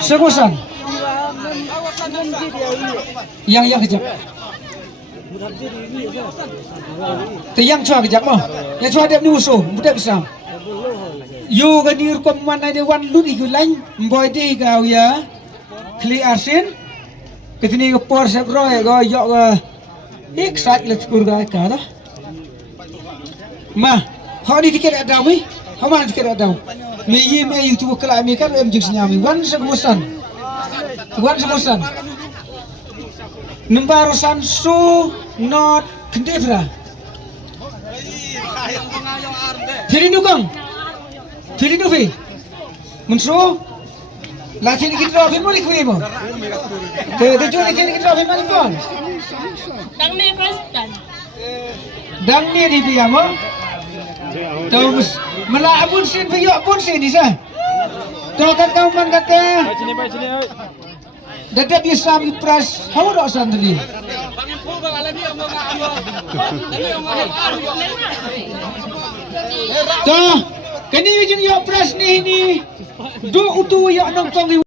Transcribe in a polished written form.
Segusan. Yang kejap. Yang cua kejap mo. Yang cua dia musuh, mudah bisa. Yo ganir ko mana dia wan ludi gulain, boy di kau ya. Kli asin. Ketini ko por sep roy go yo go. Excited let's go ga ka da. Ma, how di tiket ada mi? How man tiket ada? Mi yi me YouTube kala mi kan em jik nyami. Wan segusan. Nembarusan su not kendefra. Tiri nukang. Tiri nufi. Mensu. Laki ni kita apa muli kuih mo? Tujuh ni kita apa muli tuan? Dang ni Kristen. Dang ni di pihak mo? Tahu malah abun sin pihak abun sin di sana. Tahu kan kau man kata? Dapat Islam pras hawra sandri. Tahu kini jeng yo pras ni do utu ya nong tong